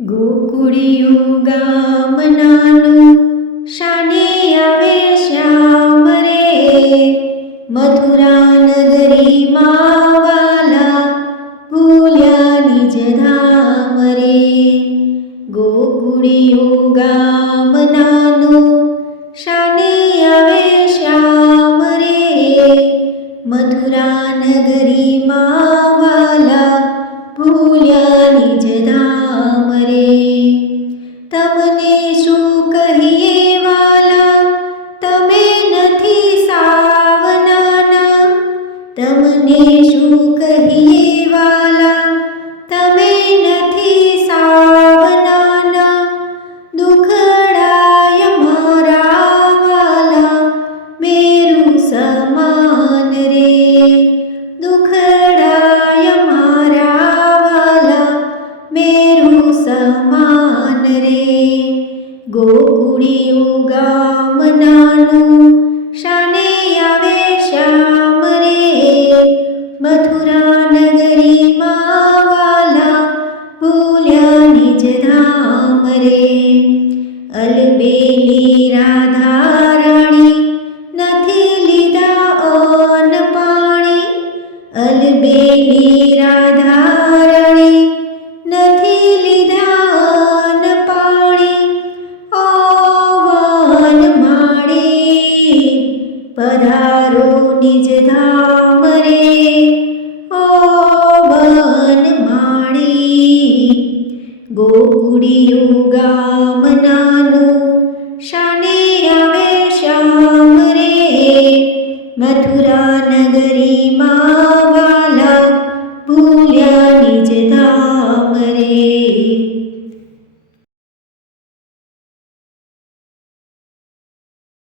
ગોકુળિયું ગામ નાનું, શાને આવે શ્યામ રે. મથુરા નગરીમાં વાલા, ભૂલ્યા નિજ ધામ રે. ગોકુળિયું ગામ નાનું, શાને આવે શ્યામ રે. મથુરા નગરીમાં વાલા, ભૂલ્યા નિજ ધામ રે. તમને શું કહીએ વાલા, તમે નથી સાવનાના. તમને શું કહીએ વાલા, તમે નથી સાવનાના. દુખડાય મારા વાલા, મેરુ સમાન રે. દુખડાય મારા વાલા, મેરુ સમાન રે. ગોકુળિયું ગામ નાનું, શાને આવે શ્યામ રે. મથુરા નગરીમાં વાલા, ભૂલ્યા નિજ ધામ રે. અલબેલી રાધા રાણી, નથી લીધા અન્ન પાણી. અલબેલી રાધા રાણી, નથી લીધા અન્ન પાણી. ઓવન માડી, પધારો નિજ ધામ રે. ઓવન માડી, ગોકુળિયું ગામ નાનું, શાને